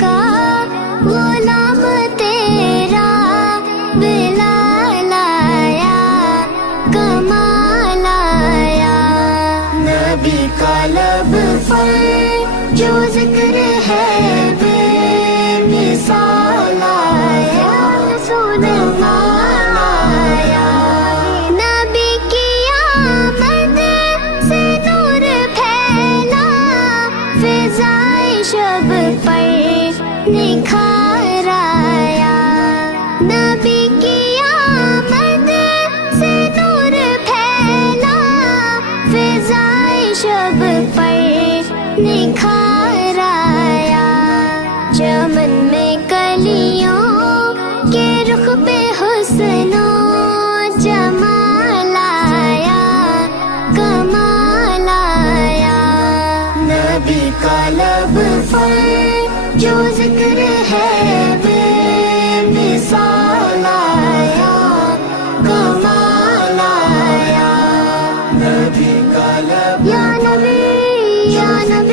کا غلام تیرا بلال آیا، کمال آیا۔ نبی کا لب پر جو ذکر ہے بے مثال آیا، رسول اللہ آیا۔ نبی کی آمد سے نور پھیلا، فضائے شب پر نکھار آیا۔ نبی کی آمد سے نور پھیلا، فضائے شب پر نکھار آیا۔ چمن میں کلیوں کے رخ پہ حسن و جمال آیا، کمال آیا۔ نبی کا لب پر جو ذکر ہے بے مثال آیا، کمال آیا۔ نبی کا لب یا نبی یا نبی